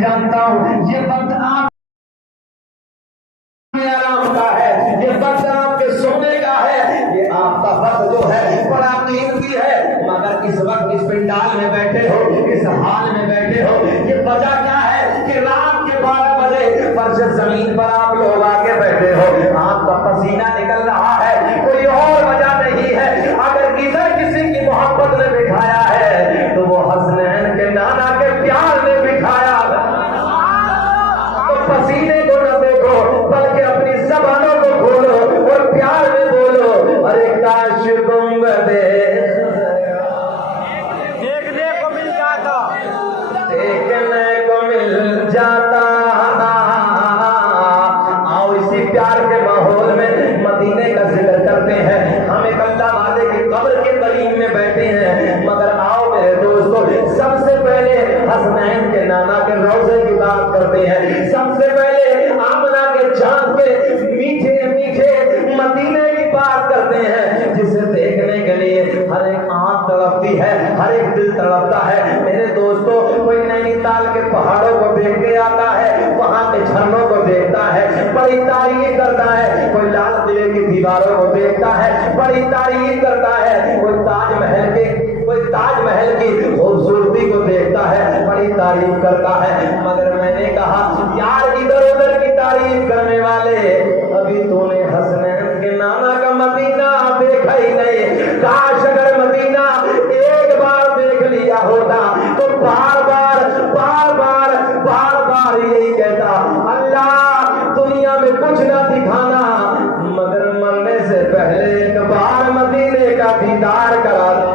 نہیں جانتا ہوں یہ وقت آپ آرام کا ہے، یہ وقت آپ کے سونے کا ہے، یہ آپ کا وقت جو ہے بڑا قیمتی ہے، مگر اس وقت اس پنڈال میں بیٹھے ہو، اس حال میں بیٹھے ہو، یہ وجہ کیا ہے کہ رات کے 12 بجے فرش زمین پر آپ لوگ آ کے بیٹھے ہو، آپ کا پسینہ نکل رہا ہے، کوئی اور وجہ نہیں ہے۔ اگر کسی کی محبت نے بٹھایا ہے تو وہ حسنین کے نانا کے پیار نے بٹھایا، تو پسینے کو نہ دیکھو بلکہ اپنی زبانوں کو کھولو اور پیار میں بولو، ارے کاش گنبدے دیکھنے کو مل جاتا، دیکھنے کو مل جاتا۔ آؤ اسی پیار کے ماحول میں مدینے کا ذکر کرتے ہیں، ہم ایک اللہ والے کی قبر کے قریب میں بیٹھے ہیں، مگر آؤ میرے دوستو سب سے پہلے حسنین کے نانا کے روضے کی بات کرتے ہیں، سب سے پہلے آمنہ کے چاند کے میٹھے میٹھے مدینے کی بات کرتے ہیں، جسے دیکھنے کے لیے ہر ایک آنکھ تڑپتی ہے، ہر ایک دل تڑپتا ہے۔ میرے دوستو کوئی نینی تال کے پہاڑوں کو دیکھ کے آتا ہے، وہاں کے جھرنوں کو دیکھتا ہے، بڑی تعریف کرتا ہے، کوئی لال قلعے کی دیواروں کو دیکھتا ہے، بڑی تعریف کرتا ہے، کوئی تاج محل کی خوبصورتی کو دیکھتا ہے، بڑی تعریف کرتا ہے، مگر میں نے کہا یار ادھر ادھر کی تعریف کرنے والے، ابھی تو نے حسنین کے نانا کا مدینہ دیکھا ہی نہیں، کاش اگر مدینہ ایک بار دیکھ لیا ہوتا تو بار بار یہی کہتا، اللہ دنیا میں کچھ نہ دکھانا مگر مرنے سے پہلے ایک بار مدینے کا دیدار کرا دو۔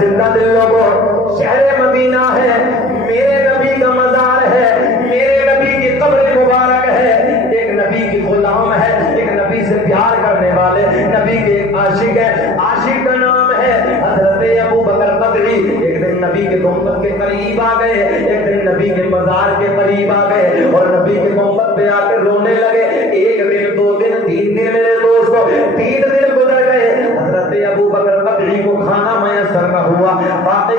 زندہ دل لوگوں، شہر مدینہ ہے، میرے نبی کا مزار ہے، میرے نبی کی قبر مبارک ہے، ایک نبی کی غلام ہے، ایک نبی سے پیار کرنے والے نبی کے ایک عاشق ہے، عاشق کا نام ہے حضرت ابو بکر بدری۔ ایک دن نبی کے گنبد کے قریب آ گئے، ایک دن نبی کے مزار کے قریب آ گئے اور نبی کے گنبد پہ آ کے رونے لگے۔ ایک دن، 2 دن، 3 دن میرے دوستو 3 دن گزر گئے، حضرت ابو بکر بدری کو کھانا میسر نہ ہوا، فاتح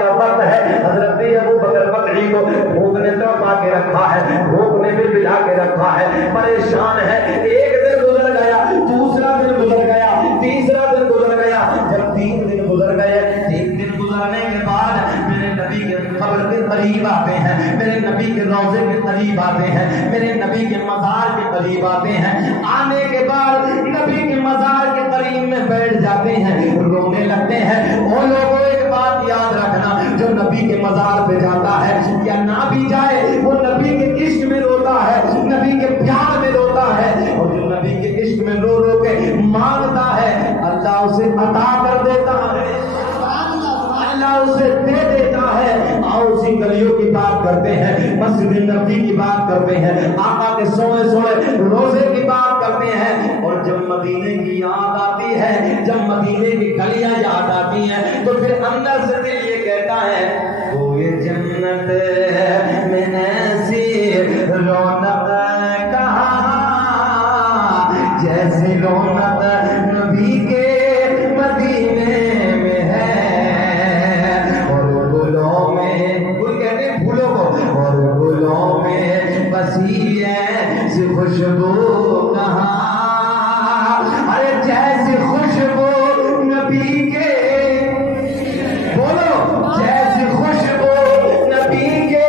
کا وقت ہے، حضرت ابو بکر بدری کو بھوک نے تڑپا کے رکھا ہے، بھوک نے بھی بلا کے رکھا ہے، پریشان ہے۔ ایک دن گزر گیا، دوسرا دن گزر گیا، تیسرا دن گزر گیا، جب 3 دن گزر گئے، 3 دن گزرنے کے بعد میرے نبی کے قبر کے قریب آتے ہیں، میرے نبی کے روضے کے قریب آتے ہیں، میرے نبی کے مزار کے قریب آتے ہیں، آنے کے بعد نبی کے مزار کے قریب میں بیٹھ جاتے ہیں، رونے لگتے ہیں۔ وہ لوگوں ایک بات یاد رکھنا، جو نبی کے مزار پہ جاتا ہے یا نہ بھی جائے، وہ نبی کے عشق میں روتا ہے، نبی کے پیار میں روتا ہے، اور جو نبی کے عشق میں رو رو کے مانگتا ہے اللہ اسے عطا کر دیتا ہے، اللہ اسے دے دیتا ہے۔ آؤ اسی گلیوں کی بات کرتے ہیں، مسجد نبی کی بات کرتے ہیں، آقا کے سونے سونے روزے کی بات کرتے ہیں، اور جب مدینے کی یاد آتی ہے، جب مدینے کی گلیاں یاد آتی ہیں، تو پھر اندر سے دل یہ کہتا ہے کوئی جنت میں ایسی رونق کہاں جیسی رونق نبی کے مدینے میں ہے، اور گلوں میں، کوئی کہتے ہیں پھولوں کو، اور گلوں میں بسی ایسی خوشبو کہاں، ارے جیسی خوشبو نبی کے، بولو جیسی خوشبو نبی کے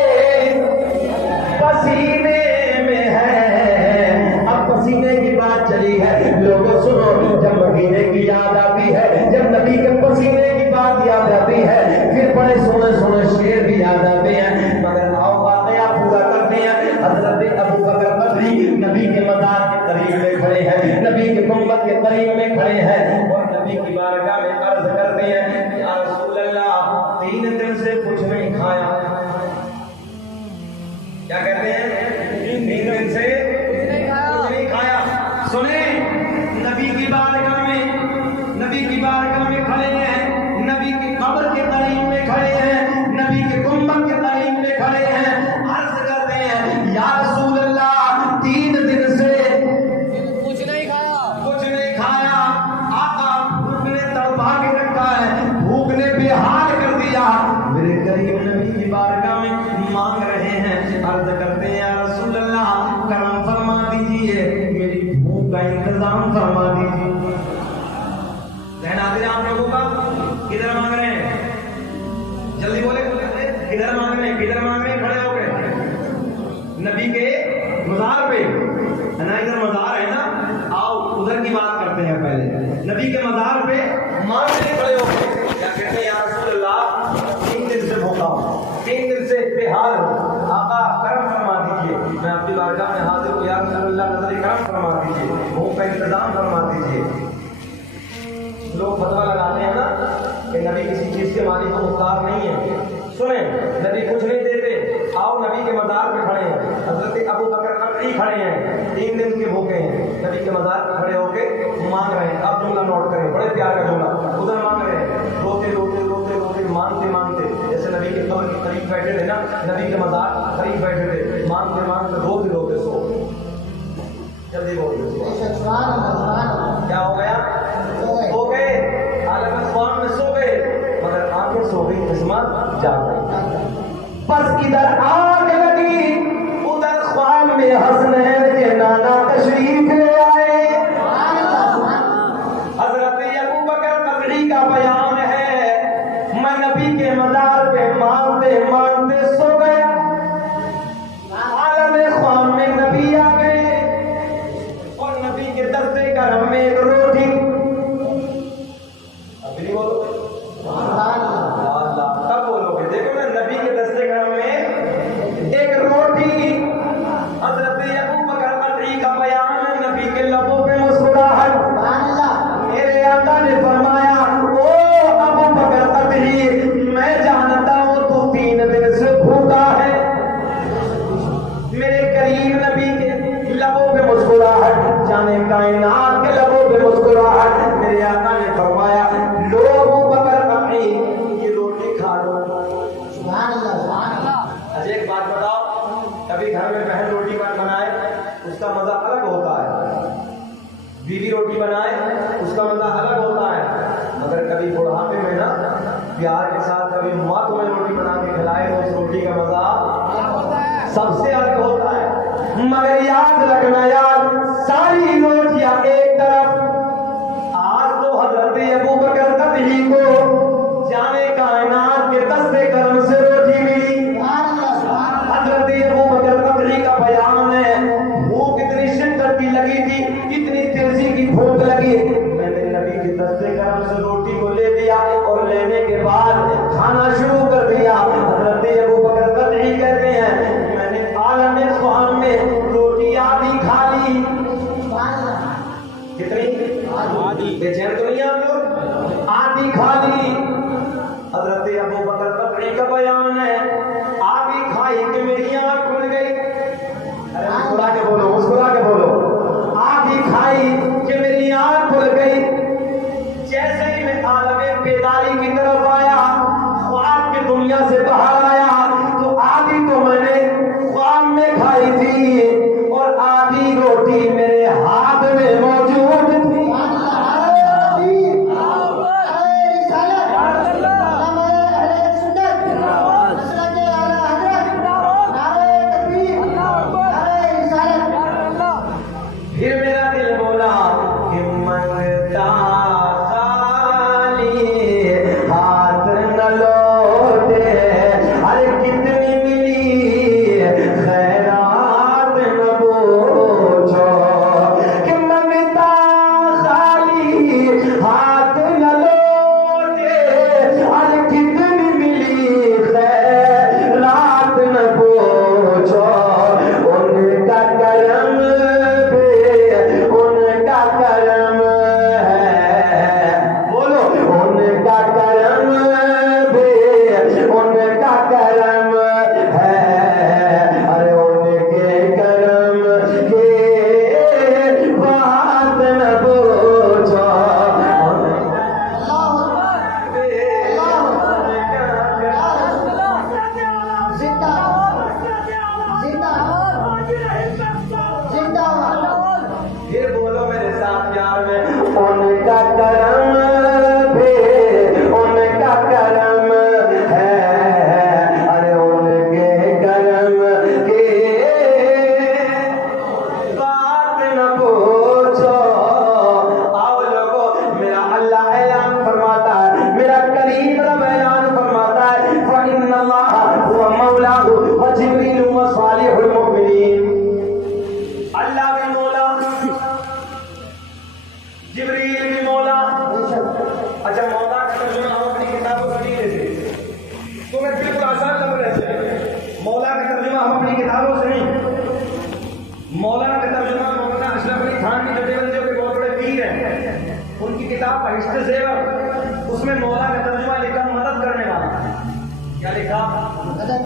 پسینے میں ہے۔ اب پسینے کی بات چلی ہے، لوگوں سنو، جب مدینے کی یاد آتی ہے، جب نبی کے پسینے کی بات یاد آتی ہے، پھر بڑے سونے سونے شعر بھی یاد آتے ہیں، مگر آؤ واقعہ پورا کرتے ہیں۔ حضرت ابو بکر بدری نبی کے مزار کے قریب میں کھڑے ہیں، نبی کے گنبد کے قریب میں کھڑے ہیں، اور نبی کی بارگاہ میں عرض کرتے ہیں یا رسول اللہ 3 دن سے کچھ نہیں کھایا۔ کیا کہتے ہیں؟ 3 دن سے کچھ نہیں کھایا۔ سنیں، نبی کی بارگاہ میں کھڑے ہیں، نبی کی قبر کے قریب میں کھڑے ہیں، جلدی بولے کدھر مانگ رہے ہیں کھڑے ہو کے نبی کے مزار پہ نا، ادھر مزار ہے نا، آؤ ادھر کی بات کرتے ہیں پہلے۔ نبی کے مزار پہ مانگنے کھڑے ہو کے کیا کہتے ہیں، یا رسول اللہ 3 دن سے بھوکا ہوں، 3 دن سے بے حال ہوں، آقا کرم فرما دیجیے، میں آپ کی بارگاہ میں حاضر ہوں، یا رسول اللہ نظر کرم فرما دیجیے، بھوک کا انتظام فرما دیجیے۔ لوگ فتویٰ لگاتے ہیں نا کہ نبی کسی چیز کے مالک کو محتاج نہیں ہے، سنیں نبی کچھ نہیں دیتے، آؤ نبی کے مزار پہ کھڑے ہیں، حضرت ابو بکر قطعی کھڑے ہیں، 3 دن کے بھوکے ہیں، نبی کے مزار پہ کھڑے ہو کے مانگ رہے ہیں۔ اب جملہ نوٹ کریں، بڑے پیار کا جملہ، ادھر مانگ رہے ہیں، روتے روتے روتے روتے مانگتے مانگتے، جیسے نبی کے قبر کے قریب بیٹھے تھے نا، نبی کے مزار قریب بیٹھے تھے، مانگتے مانگتے روتے روتے سو گئے۔ جلدی بولیے کیا ہو گیا؟ سو گئے، عالم خواب میں سو گئے، مگر آنکھیں سو گئی، قسمت جاگ گئی۔ بس ادھر آگ لگی، ادھر خواب میں حسنین کے نانا تشریف لے آئے۔ حضرت ابو بکر قطعی کا بیان ہے، میں نبی کے مزار پہ مانگتے مانگتے سو گیا، عالم خواب میں نبی آ گئے اور نبی کے دستے کرم میں ایک روٹی، ابھی بولو کب بولو گے؟ دیکھو نا، نبی کے دستے کرم میں ایک روٹی، حضرت ابو بکر قطعی کا بیان ہے، نبی کے لبوں پہ مسکراہٹ، میرے آقا نے فرمایا او ابو بکر قطعی، میں جانتا ہوں تو 3 دن سے بھوکا ہے۔ میرے کریم نبی کے لبوں پہ مسکراہٹ، جانے کائنات کے لبوں پہ مسکراہٹ، میرے آقا نے فرمایا لو ابو بکر قطعی یہ روٹی کھا لو۔ اچھا ایک بات بتاؤ، کبھی گھر میں بہن روٹی بنائے اس کا مزہ الگ ہوتا ہے، بیوی روٹی بنائے اس کا مزہ الگ ہوتا ہے، مگر کبھی بڑھاپے میں نا پیار کے ساتھ کبھی ماں تمہیں روٹی بنا کے کھلائے تو اس روٹی کا مزہ سب سے الگ ہوتا ہے۔ مگر یاد رکھنا یار، ساری روٹیاں ایک طرف، آج تو حضرت ابو بکر قطعی کو جانے کائنات کے دستے کرم سے روٹی ملی۔ حضرت ابو بکر قطعی کا بیان ہے، بھوک اتنی شدت کی لگی تھی، اتنی تیزی کی بھوک لگی، میں نے نبی کے دستے کرم سے روٹی کو لے لیا اور لینے کے بعد کھانا شروع کر دیا۔ حضرت ابو بکر قطعی کہتے ہیں میں نے عالم خواب میں روٹی آدھی کھا لی۔ کتنی؟ بے چین تو نہیں آپ لوگ؟ آدھی کھا لی۔ حضرت ابو بکر قطعی کا بیان ہے، آدھی کھائی کہ میری آنکھ کھل گئی، ارے مسکرا کے بولو، مسکرا کے بولو، آدھی کھائی کہ میری آنکھ کھل گئی، جیسے ہی میں عالم بیداری کی طرف آیا، خواب کی دنیا سے باہر آیا، تو آدھی تو میں نے خواب میں کھائی تھی اور آدھی روٹی میرے ہاتھ میں موجود تھی۔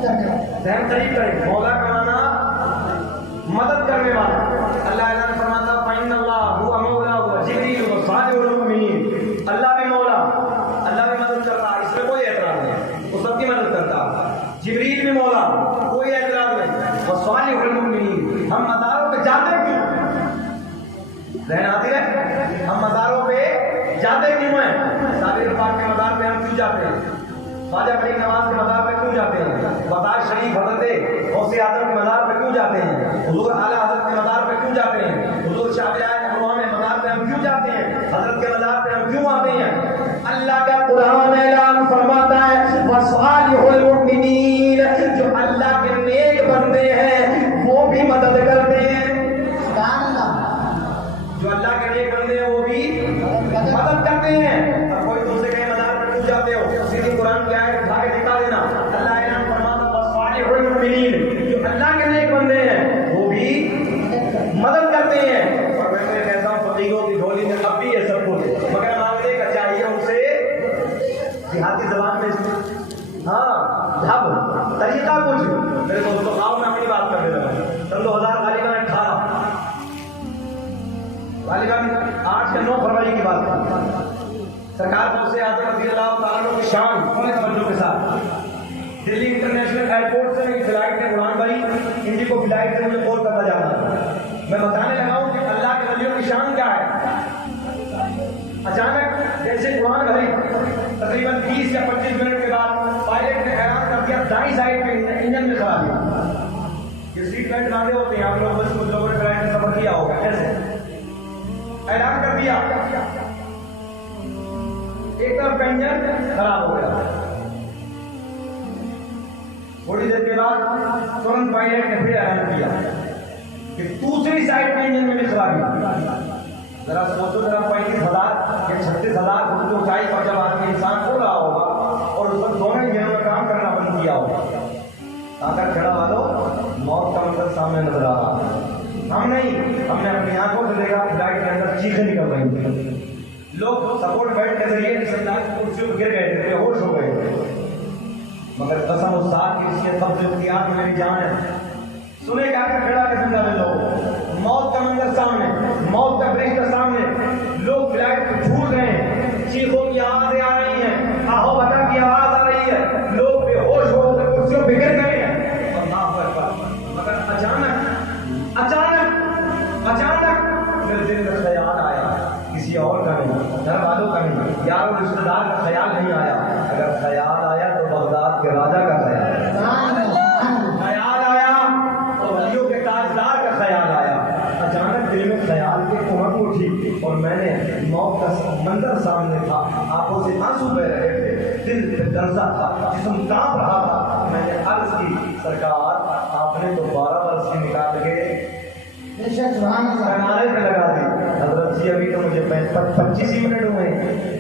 ذہن قریب کریں. مولا کا معنی مدد کرنے والا. اللہ اعلان فرماتا ہے فإن اللہ هو مولا وجبریل وصالح المؤمنین. اللہ بھی مولا, اللہ بھی مدد کرتا ہے, اس میں کوئی اعتراض نہیں, وہ سب کی مدد کرتا ہے. جبریل بھی مولا, کوئی اعتراض نہیں. وصالح المؤمنین. ہم مزاروں پہ جاتے کیوں؟ ذہن آتی ہے, ہم مزاروں پہ جاتے کیوں ہیں؟ صابر پاک کے مزار پہ ہم کیوں جاتے ہیں؟ خواجہ فرید نواز کے مزار پہ کیوں جاتے ہیں؟ بطار شریف حضرت غوث اعظم کے مزار پہ کیوں جاتے ہیں؟ حضور اعلیٰ حضرت کے مزار پہ کیوں جاتے ہیں؟ حضور شاہ کے مزار پہ ہم کیوں جاتے ہیں؟ حضرت کے مزار پہ ہم کیوں آتے ہیں؟ اللہ کا قرآن اعلان فرماتا ہے وصالح المؤمنین, جو اللہ کے نیک بندے ہیں وہ بھی مدد کرتے ہیں. جو اللہ کے نیک بندے ہیں وہ بھی مدد کرتے ہیں. اب کوئی تم سے کہیں مزار پہ کیوں جاتے ہو, سیدھی قرآن کی آیت اٹھا کے دکھا دینا. اللہ اعلان فرماتا وصالح المؤمنین, جو اللہ کے نیک بندے ہیں وہ بھی مدد کرتے ہیں. اور میں کہتا ہوں فقیروں کی جھولی میں اب بھی یہ سب کچھ, مگر مانگنے کا چاہیے ان سے دیہاتی زبان میں. ہاں ڈھب طریقہ کچھ. میرے دوستوں آؤ میں اپنی بات کر دیتا ہوں. سن 2018 غالباً 8 یا 9 فروری کی بات ہے. سرکار غوث اعظم رضی اللہ تعالیٰ عنہ کی شان پورے توجہ کے ساتھ دلی انٹرنیشنل ایئرپورٹ سے میری فلائٹ نے اڑان بھری. انڈیگو فلائٹ سے مجھے کال کرنا جانا تھا. میں بتانے لگا ہوں کہ اللہ کے ولیوں کی شان کیا ہے. اچانک جیسے اڑان بھری تقریباً 20 یا 25 منٹ کے بعد پائلٹ نے اعلان کر دیا دائیں سائڈ پہ انجن میں خرابی. یہ سیٹ بیلٹ باندھے ہوتے ہیں, آپ لوگ بس کچھ لوگوں نے فلائٹ میں سفر کیا ہوگا. ایسے اعلان کر دیا, ایک طرف کا انجن خراب ہو گیا. تھوڑی دیر کے بعد ترنت پائلٹ نے پھر اعلان کیا کہ دوسری سائڈ کا انجن میں بھی خرابی. ذرا سوچو, ذرا 35,000 یا 36,000 فٹ کی اونچائی پر جب آدمی انسان کھو رہا ہوگا اور اس وقت دونوں انجنوں میں کام کرنا بند کیا ہوگا, اگر کھڑا والو موت کا منظر سامنے نظر آ رہا ہے. ہم نہیں, ہم نے اپنی آنکھوں سے دیکھا فلائٹ کے اندر چیخیں نکل رہی تھیں. لوگ سپورٹ بیلٹ کے ذریعے کرسیوں پہ گر گئے تھے, بے ہوش ہو گئے تھے. مگر قسم اس ذات کی جس کے قبض اختیار میں میری جان ہے, سنے کیا کہ کھڑا کے زندہ میں لوگ, موت کا منظر سامنے, موت کا فرشتہ سامنے, لوگ فلائٹ کو چھوٹ رہے ہیں, چیخوں کی آوازیں آ رہی ہیں, آہو بتا کی آواز آ رہی ہے, لوگ بے ہوش ہو کر کرسیوں پہ گر گئے ہیں. اللہ اکبر. مگر اچانک میرے دل میں خیال آیا, کسی اور کا نہیں, گھر والوں کا نہیں, یار رشتہ دار کا خیال نہیں آیا. اگر خیال آیا تو بغداد کے راجا کا خیال آیا تو ولیوں کے تاجدار کا خیال آیا. اچانک دل میں خیال کی امنگ اٹھی اور میں نے موت کا منظر سامنے تھا, آنکھوں سے آنسو بہ رہے تھے, دل پہ درزہ تھا, جسم کانپ رہا تھا. میں نے عرض کی سرکار آپ نے تو 12 برس کی نکال کے کنارے پہ لگا دی. حضرت جی ابھی تو مجھے 25 ہی منٹ ہوئے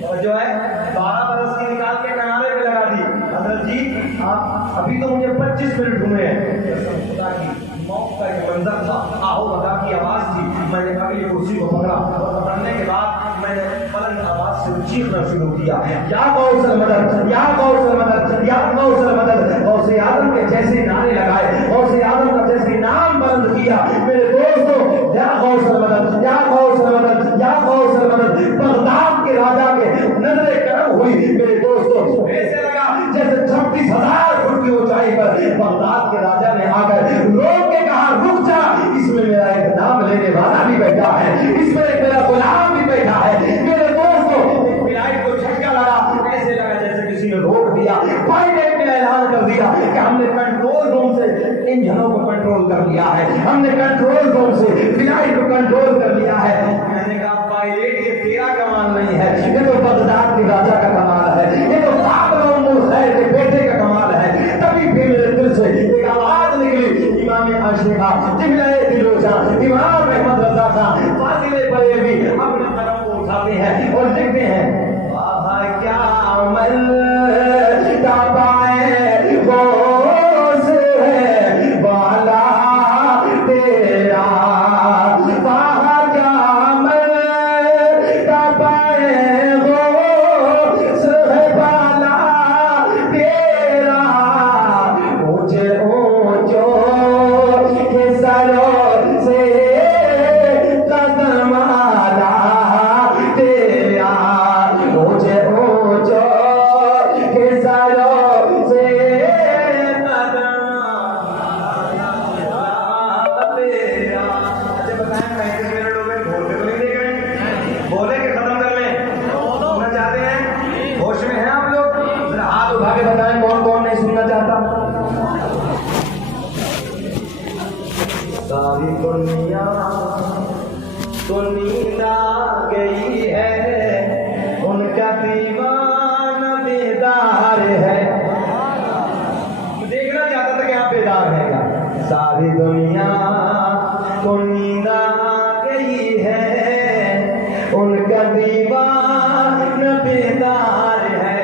اور جو ہے 12 برس کی نکال کے کنارے پہ لگا دی. حضرت جی آپ ابھی تو مجھے 25 منٹ ہوئے ہیں. خدا کی موت کا ایک منظر تھا, آہو بتا کی آواز تھی. میں نے اگلی کرسی کو پکڑا اور پکڑنے کے بعد میں نے بلند آواز سے چیخنا شروع کیا, یا غوث المدد, یا غوث المدد, یا غوث المدد. غوث اعظم کے جیسے نعرے لگائے, غوث اعظم کا جیسے نام بلند کیا. میرے دوستو, یا غوث المدد, یا غوث المدد, یا غوث المدد. بغداد کے راجا کے نظر کرم ہوئی. میرے دوستو ایسے لگا جیسے 26,000 فٹ کی اونچائی پر بغداد کے راجا نے آ کر روک کے کہا رک جا, اس میں میرا ایک نام لینے والا بھی بیٹھا ہے, اس میں ایک میرا غلام بھی بیٹھا ہے. میرے دوستو فلائٹ کو جھٹکا لگا, ایسے لگا جیسے کسی نے روک دیا. پائلٹ نے اعلان کر دیا کہ ہم نے کنٹرول روم سے انجنوں کو کنٹرول کر لیا ہے, ہم نے کنٹرول روم سے فلائٹ کو کنٹرول کر لیا ہے. میں نے کہا پائلٹ یہ تیرا کمال نہیں ہے, یہ تو بغداد کے راجا کا کمال ہے, یہ تو بابر خیر کے بیٹے کا کمال ہے. تبھی پھر میرے دل سے ایک آواز نکلی, امام عاشقہ قبلہ دلوچا امام احمد رضا خان فاضل بریلوی اپنے قلم کو اٹھاتے ہیں اور لکھتے ہیں, واہ کیا عمل تابائے غوث ہے والا تیرا, واہ کیا عمل تابائے غوث بتائیں کون کون نہیں سننا چاہتا؟ ساری دنیا تو نیند آ گئی ہے، ان کا دیوانہ بیدار ہے. دیکھنا چاہتا تھا کہ آپ بیدار ہیں کیا؟ ساری دنیا تو نیند آ گئی ہے، ان کا دیوانہ بیدار ہے.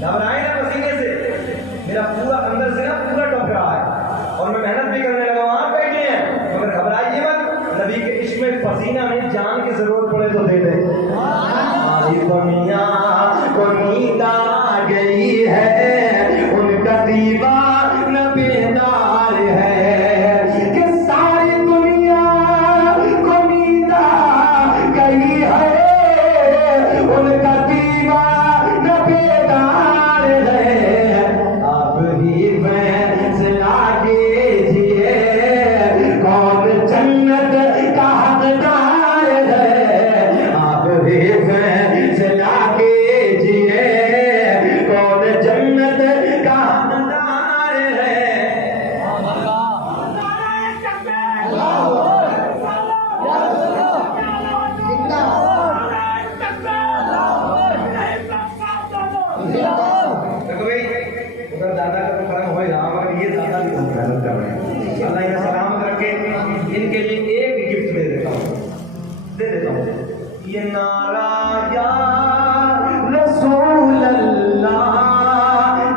گھبرائے نا پسینے سے، میرا پورا اندر سے نا پورا ٹپ رہا ہے اور میں محنت بھی کرنے لگا ہوں. آپ بیٹھے ہیں مگر گھبرائیے مت، نبی کے عشق میں پسینہ میں جان کی ضرورت پڑے تو دے دیں. ساری دنیا کو نیند آ گئی ہے، ان کا دیوانہ بیدار ہے. کہ ساری دنیا کو نیند آ گئی ہے، ان کا دیوانہ بیدار ہے. اب ہی فیصلہ کیجیے کون جنت کا حقدار ہے. آپ بھی فیصلہ کیجیے کون جنت کا حقدار ہے. دیکھو بھائی ادھر دادا کا تو فرق ہو رہا مگر یہ دادا بھی بہت محنت کر رہے ہیں. اللہ انہیں سلامت رکھے. ان کے لیے ایک گفٹ دے دیتا ہوں. یہ نعرہ یا رسول اللہ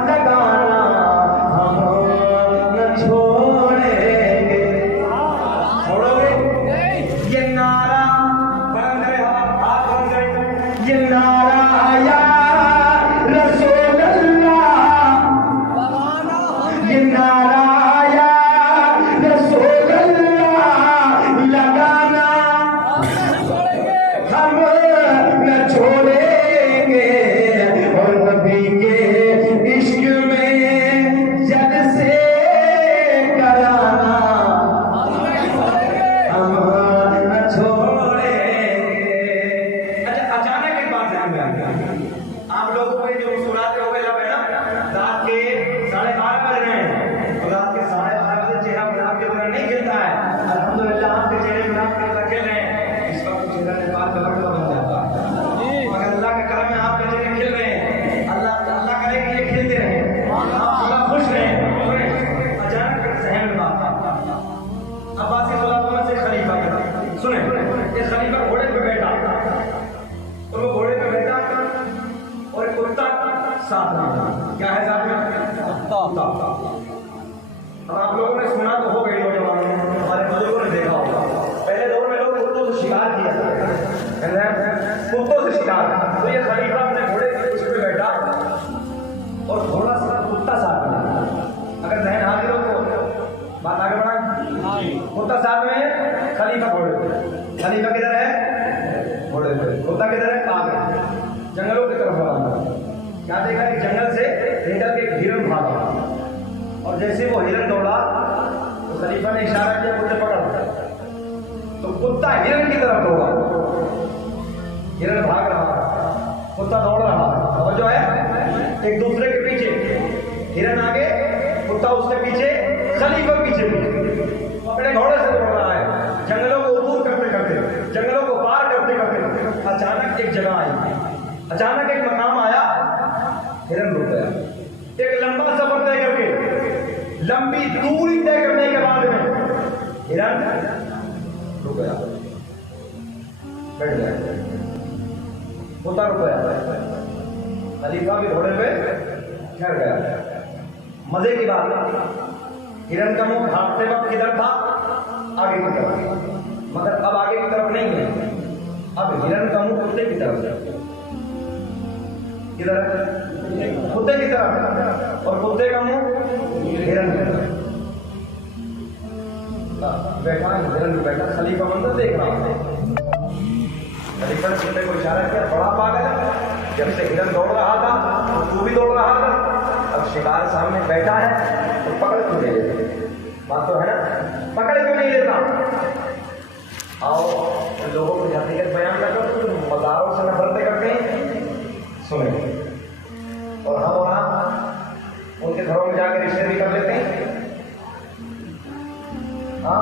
لگانا ہم نہ چھوڑیں گے. چھوڑو گے یہ نعرہ؟ بلند کرے ہاتھ بلند کرے. یہ نعرہ یا رسول اللہ، یہ نعرہ یا رسول اللہ لگانا ہم نہ چھوڑیں گے. اور نبی کے عشق میں جلسے کرانا ہم نہ چھوڑیں گے. اچھا اچانک ایک بات ذہن میں آ گئی. آپ لوگوں کو جو مسکراتے ہوئے لب ہے نا، رات کے 12:30 بج رہے ہیں اور رات کے 12:30 بجے چہرہ گلاب کے بغیر نہیں کھلتا ہے. الحمدللہ آپ کے چہرے گلاب کے بغیر کھل رہے ہیں. اس وقت چہرہ نیپال کا بٹوا بن جاتا ہے مگر اللہ کا کرم ہے آپ کے چہرے کھل رہے ہیں. اللہ کرے کہ یہ کھلتے رہیں، آپ خوش رہیں. اچانک ذہن میں بات عباسی خلافت میں سے خلیفہ کا سنیں. یہ خلیفہ گھوڑے پہ بیٹھا اور وہ گھوڑے پہ بیٹھا اور ایک کتا ساتھ میں. کیا ہے ساتھ میں؟ کتا. اب آپ لوگوں نے سنا تو ہو گئی نوجوانوں نے، ہمارے بزرگوں نے دیکھا ہوگا پہلے دور میں لوگ کتوں سے شکار کیا کتوں سے شکار. تو یہ خلیفہ اپنے گھوڑے کے اس پہ بیٹھا اور تھوڑا سا کتا ساتھ میں. اگر ذہن حاضر ہو تو بات آگے بڑھائیں. کتا ساتھ میں ہے، خلیفہ گھوڑے پہ. خلیفہ کدھر ہے؟ گھوڑے پہ. کتا کدھر ہے؟ آگے جنگلوں کی طرف روانہ. کیا دیکھا کہ جنگل سے نکل کے ایک ہرن بھاگا اور جیسے وہ ہرن دوڑا تو خلیفہ نے اشارہ کیا کتے پکڑ. تو کتا ہرن کی طرف دوڑا. ہرن بھاگ رہا، کتا دوڑ رہا. توجہ ہے؟ ایک دوسرے کے پیچھے ہرن آگے، کتا اس کے پیچھے، خلیفہ پیچھے اپنے گھوڑے سے دوڑ رہا ہے. جنگلوں کو عبور کرتے کرتے، جنگلوں کو پار کرتے کرتے اچانک ایک جگہ آئی، اچانک ایک مقام آیا. ہرن رک گیا. ایک لمبا سفر طے کر کے، لمبی دوری طے کرنے کے بعد میں ہرن رک گیا، بیٹھ گیا. کتا رک گیا، خلیفہ بھی گھوڑے پہ ٹھہر گیا. مزے کی بات، ہرن کا منہ بھاگتے وقت کدھر تھا؟ آگے کی طرف. مگر اب آگے کی طرف نہیں ہے، اب ہرن کا منہ کتے کی طرف ہے. کدھر ہے؟ کتے کی طرف. اور کتے کا منہ ہرن کی طرف. بیٹھا ہرن بیٹھا، خلیفہ منظر دیکھ رہا ہے. خلیفہ نے کتے کو اشارہ کیا، بڑا پاگل ہے. جب سے ہرن دوڑ رہا تھا تو بھی دوڑ رہا تھا، اب شکار سامنے بیٹھا ہے تو پکڑ کیوں نہیں لیتا؟ بات تو ہے نا، پکڑ کیوں نہیں لیتا؟ آؤ لوگوں کو حقیقت بیان کر دو. مزاروں سے نفرتیں کرتے ہیں. سنیں اور ہم وہاں ان کے گھروں میں جا کے رشتے بھی کر لیتے ہیں. ہاں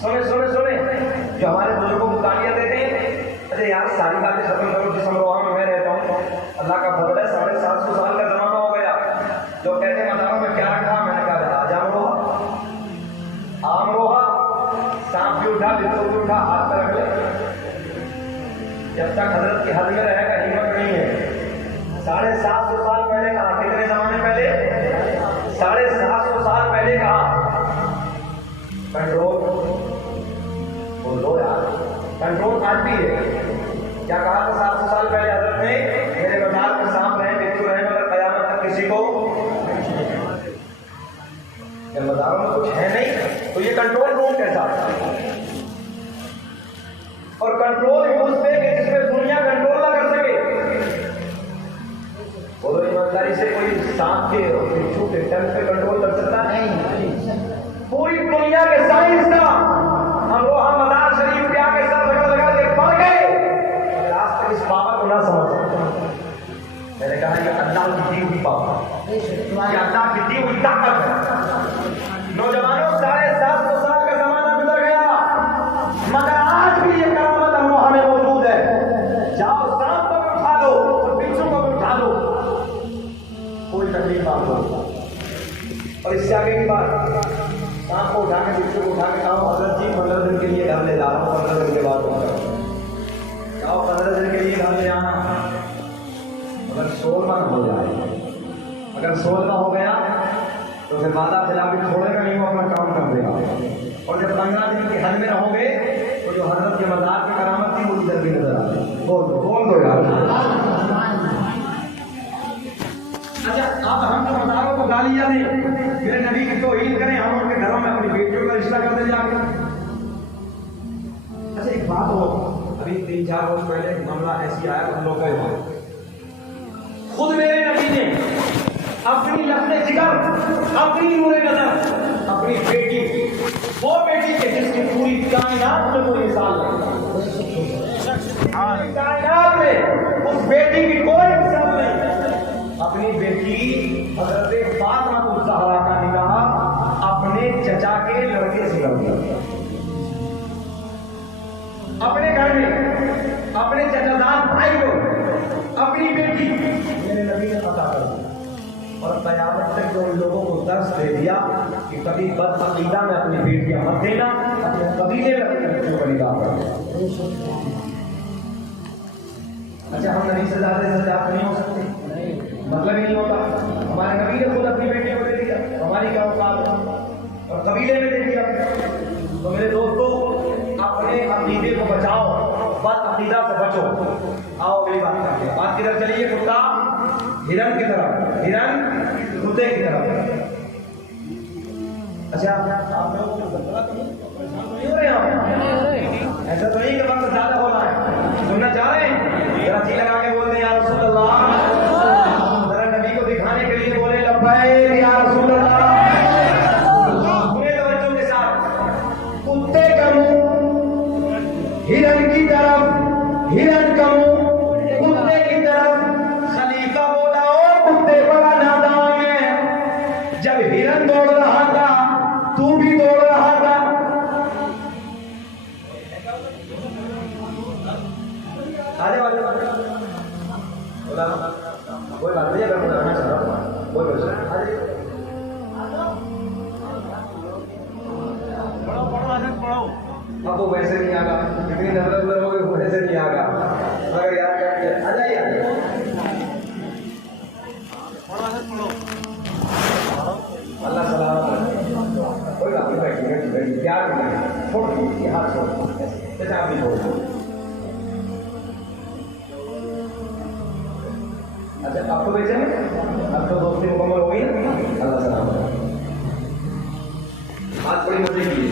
سنے جو ہمارے بزرگوں کو گالیاں دیتے ہیں. ارے یار ساری باتیں ختم کرو. جس امروہہ میں میں رہتا ہوں, اللہ کا فضل ہے 750 سال کا زمانہ ہو گیا. جو کہتے ہیں مداروں میں کیا رکھا, میں نے کہا آج امروہہ سانپ بھی اٹھا, بچوں بھی اٹھا, ہاتھ پہ رکھ لے. جب تک حضرت کی حد میں رہے گا ہمت نہیں ہے. 750 سال پہلے کہا, کتنے زمانے پہلے, 750 سال پہلے کہا کنٹرول. بولو یار, کنٹرول آج بھی ہے. کیا کہا تھا 700 سال پہلے حضرت نے, میرے بازار میں سانپ رہے, بچو رہے, مگر قیامت تک کسی کو جب بازاروں میں کچھ ہے نہیں تو یہ کنٹرول روم کیسا. اور کنٹرول اس پہ کہ جس پہ دنیا کنٹرول نہ کر سکے. بولو ایمانداری سے, کوئی سانپ کے اور بچو کے ٹنگ پہ کنٹرول کر سکتا نہیں. پوری دنیا کے سائنس کا ہم وہ مدار شریف کے آگے سر لگا کے پڑ گئے, اگر آج تک اس پاور کو نہ سمجھ. میں نے کہا یہ اللہ کی دی ہوئی پاور, یہ اللہ کی دی ہوئی طاقت ہے. نوجوانوں 750 سال کا زمانہ گزر گیا, مگر آج بھی یہ کرامت امروہہ میں موجود ہے. جاؤ سانپ کو بھی اٹھا دو اور بچوں کو بھی اٹھا دو, کوئی تکلیف آپ کو. اور اس سے آگے کی بات, سانپ کو اٹھا کے بچوں کو اٹھا کے کہو حضرت جی 15 دن کے لیے گھر لے جا رہا ہوں, 15 دن کے بعد جاؤ 15 دن کے لیے گھر لے آنا. اگر 16 ہو جائے, اگر 16 ہو گیا تو پھر وعدہ خلاف بھی چھوڑے گا نہیں, وہ اپنا کام کر دے گا. اور جب 15 دن کی حد میں رہو گے تو جو حضرت کے مزار کی کرامت تھی وہ ادھر بھی نظر آتی. بول دو یار. اچھا اب ہم جو مزاروں کو گالیاں دیں, میرے نبی کی توہین کریں, ہم ان کے گھروں میں اپنی بیٹیوں کا رشتہ کر دیں جا کے. اچھا ایک بات ہو, ابھی 3-4 روز پہلے ایک معاملہ ایسی آیا ہم لوگ کا, خود میرے نبی نے اپنی لفظ جگر, اپنی نور نظر, اپنی بیٹی, وہ بیٹی کے جس کی پوری کائنات میں کوئی مثال نہیں, کائنات میں اس بیٹی کی کوئی مثال نہیں, اپنی بیٹی حضرت فاطمہ الزہرا کا نکاح اپنے چچا کے لڑکے سے کر دیا. اپنے گھر میں اپنے چچا دار بھائی کو اپنی بیٹی میرے نبی نے عطا کر دی. اور قیامت تک جو ان لوگوں کو درس دے دیا کہ کبھی بد عقیدہ میں اپنی بیٹیاں مت دینا, اپنے قبیلے میں اپنے بچوں کا نکاح کرنا. اچھا ہم نبی سے زیادہ نہیں ہو سکتے, مطلب ہی نہیں ہوتا. ہمارے نبی نے خود اپنی بیٹیوں کو دے دیا, ہماری کیا اوقات ہے, اور قبیلے میں دے دیا. تو میرے دوستوں اپنے عقیدے کو بچاؤ, بد عقیدہ سے بچو. آؤ اگلی بات کرتے ہیں. بات کدھر چلیے, کتا ہرن کی طرف, ہرن کتے کی طرف. اچھا آپ لوگ پریشان نہیں ہو رہے ہیں, ایسا تو نہیں کہ وقت زیادہ ہو رہا ہے, سننا چاہ رہے ہیں, ذرا جی لگا کے بولتے ہیں یا رسول اللہ, ذرا نبی کو دکھانے کے لیے بولے لبیک یا رسول اللہ. پورے توجہ کے ساتھ, کتے کا منہ ہرن کی طرف, ہرن کا منہ کتے کی طرف. خلیفہ بولا او کتے بڑا نادان ہے, جب ہرن دوڑ رہا تھا تو بھی دوڑ رہا تھا. آجے والے کوئی بات نہیں, اگر بتانا چاہ رہا ہوں کوئی بات نہیں. اب وہ ویسے نہیں آگا, جتنی نظر ادھر ہوگی وہ ویسے نہیں آگا. اگر یاد آ جائیے اللہ سلام. کوئی بات نہیں, بیٹھیے پیار نہیں, چھوڑ دیجیے ہاتھ چھوڑ, جیسے آپ بھی چھوڑ. اچھا آپ کو بیچے ہیں, اب تو دوستی مکمل ہو گئی نا. اللہ سلام. بات بڑی مزے کی.